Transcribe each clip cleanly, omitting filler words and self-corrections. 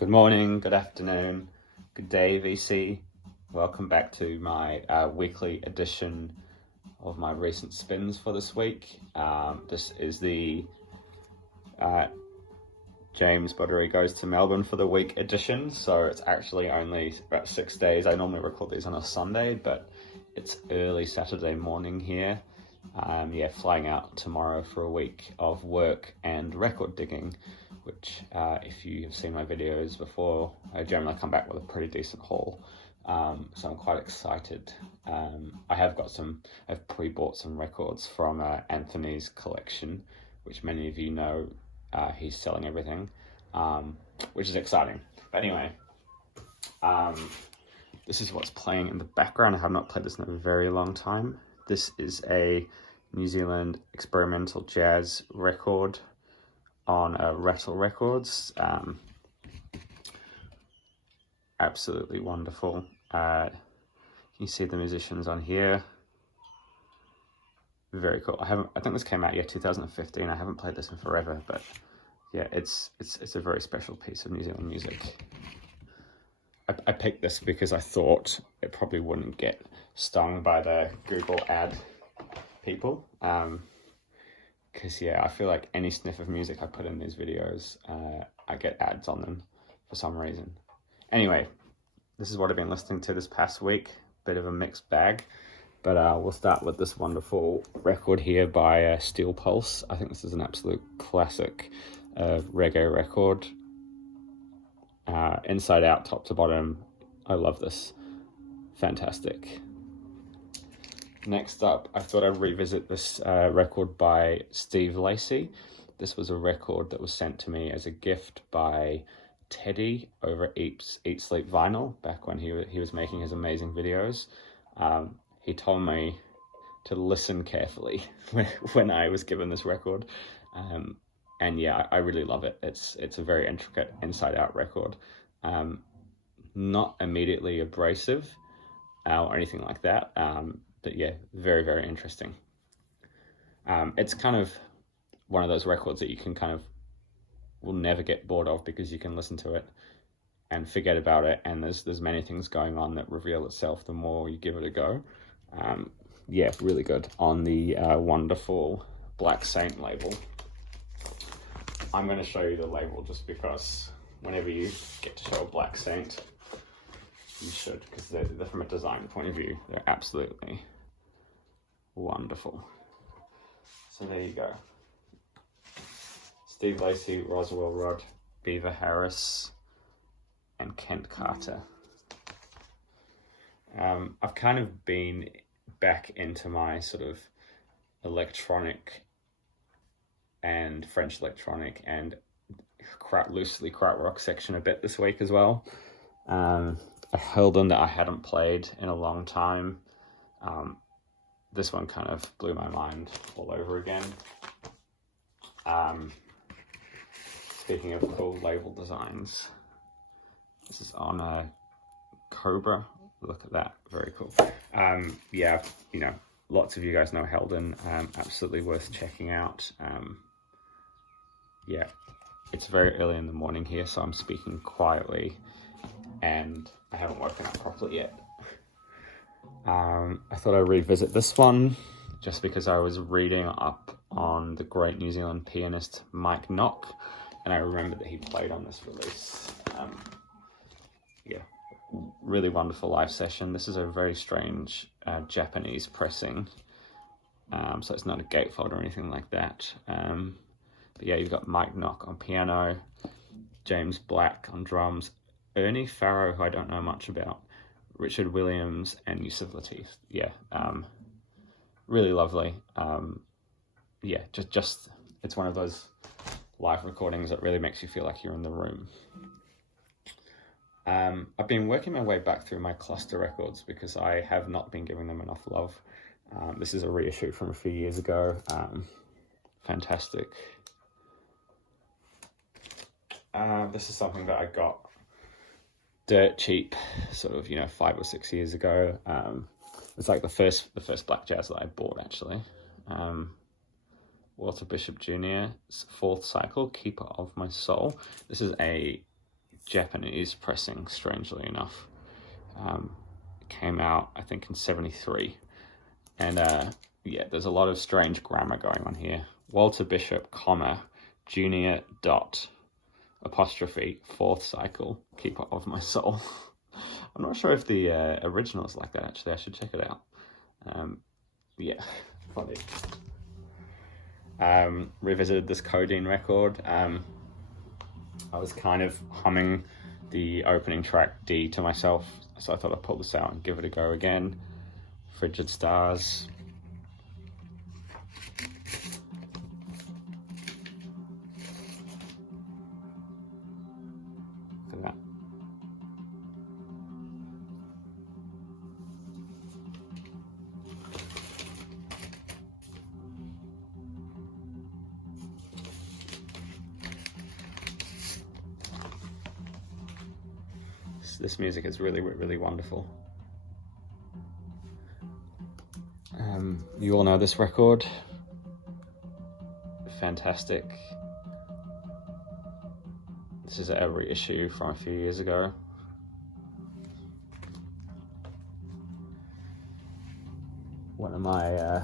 Good morning, good afternoon, good day, VC. Welcome back to my weekly edition of my recent spins for this week. This is the James Buttery Goes to Melbourne for the Week edition, so it's actually only about 6 days. I normally record these on a Sunday, but it's early Saturday morning here. Flying out tomorrow for a week of work and record digging, which if you have seen my videos before, I generally come back with a pretty decent haul. So I'm quite excited. I've pre-bought some records from Anthony's collection, which many of you know. He's selling everything, which is exciting. But anyway, this is what's playing in the background. I have not played this in a very long time. This is a New Zealand experimental jazz record on Rattle Records. Absolutely wonderful. You see the musicians on here. Very cool. I think this came out 2015. I haven't played this in forever, but yeah, it's a very special piece of New Zealand music. I picked this because I thought it probably wouldn't get stung by the Google ad people. Because I feel like any sniff of music I put in these videos, I get ads on them for some reason. Anyway, this is what I've been listening to this past week. Bit of a mixed bag, but we'll start with this wonderful record here by Steel Pulse. I think this is an absolute classic reggae record. Inside out, top to bottom, I love this. Fantastic. Next up, I thought I'd revisit this record by Steve Lacy. This was a record that was sent to me as a gift by Teddy over at Eat Sleep Vinyl back when he was making his amazing videos. He told me to listen carefully when I was given this record. I really love it. It's a very intricate inside-out record. Not immediately abrasive or anything like that. But yeah, very, very interesting. It's kind of one of those records that you can will never get bored of, because you can listen to it and forget about it, and there's many things going on that reveal itself the more you give it a go. Really good on the wonderful Black Saint label. I'm going to show you the label just because whenever you get to show a Black Saint, you should, because they're from a design point of view, they're absolutely wonderful. So there you go. Steve Lacy, Roswell Rod, Beaver Harris, and Kent Carter. I've kind of been back into my sort of electronic and French electronic and loosely krautrock section a bit this week as well. A Helden that I hadn't played in a long time. This one kind of blew my mind all over again. Speaking of cool label designs, this is on a Cobra. Look at that, very cool. Lots of you guys know Helden. Absolutely worth checking out. It's very early in the morning here, so I'm speaking quietly, and I haven't woken up properly yet. I thought I'd revisit this one just because I was reading up on the great New Zealand pianist Mike Nock, and I remember that he played on this release. Really wonderful live session. This is a very strange Japanese pressing, so it's not a gatefold or anything like that. You've got Mike Nock on piano, James Black on drums, Ernie Farrow, who I don't know much about, Richard Williams, and Yusuf Lateef. Really lovely. Just it's one of those live recordings that really makes you feel like you're in the room. I've been working my way back through my cluster records because I have not been giving them enough love. This is a reissue from a few years ago. Fantastic. This is something that I got dirt cheap, sort of 5 or 6 years ago. It's like the first black jazz that I bought, actually. Walter Bishop Jr.'s Fourth Cycle, Keeper of My Soul. This is a Japanese pressing, strangely enough. It came out, I think, in 73. And yeah, there's a lot of strange grammar going on here. Walter Bishop, comma, junior dot, apostrophe, fourth cycle, keeper of my soul. I'm not sure if the original is like that, actually. I should check it out. Yeah, funny. Revisited this Codeine record. I was kind of humming the opening track D to myself, so I thought I'd pull this out and give it a go again. Frigid Stars. Look at that. This music is really, really wonderful. You all know this record. Fantastic. This is a reissue from a few years ago. One of my,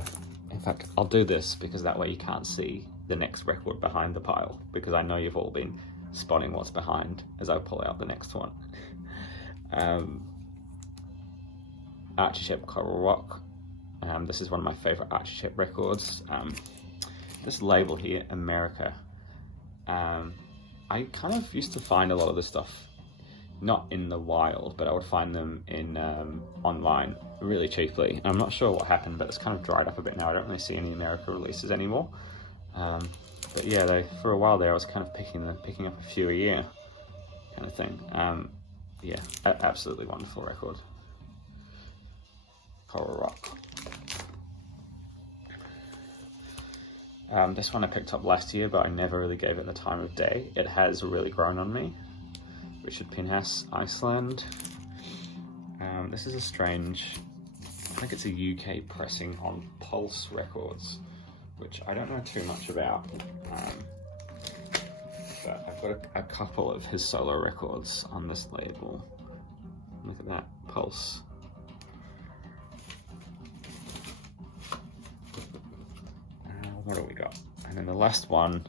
in fact, I'll do this because that way you can't see the next record behind the pile, because I know you've all been spotting what's behind as I pull out the next one. Archie Shepp Coral Rock. This is one of my favorite Archie Shepp records. This label here, America. I kind of used to find a lot of this stuff not in the wild, but I would find them in online really cheaply. I'm not sure what happened, but it's kind of dried up a bit now. I don't really see any America releases anymore. But yeah, for a while there, I was kind of picking up a few a year, kind of thing. Yeah, absolutely wonderful record. Coral Rock. This one I picked up last year, but I never really gave it the time of day. It has really grown on me. Richard Pinhas, Iceland. This is a strange, I think it's a UK pressing on Pulse Records, which I don't know too much about. But I've got a couple of his solo records on this label. Look at that, Pulse. What do we got? And then the last one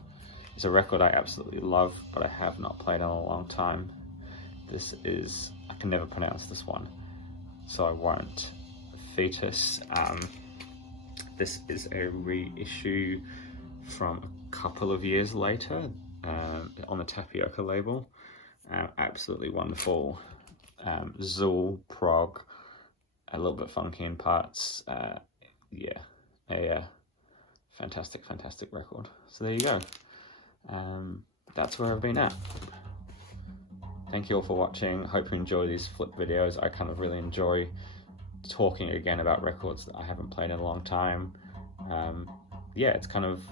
is a record I absolutely love, but I have not played in a long time. This is, I can never pronounce this one, so I won't. Fetus. This is a reissue from a couple of years later on the Tapioca label. Absolutely wonderful. Zool, prog, a little bit funky in parts. Yeah, a fantastic record. So there you go. That's where I've been at. Thank you all for watching. Hope you enjoy these flip videos. I kind of really enjoy talking again about records that I haven't played in a long time. Yeah, it's kind of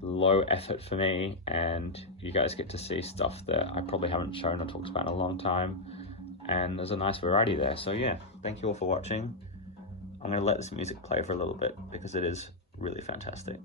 low effort for me, and you guys get to see stuff that I probably haven't shown or talked about in a long time, and there's a nice variety there. So yeah, thank you all for watching. I'm going to let this music play for a little bit because it is really fantastic.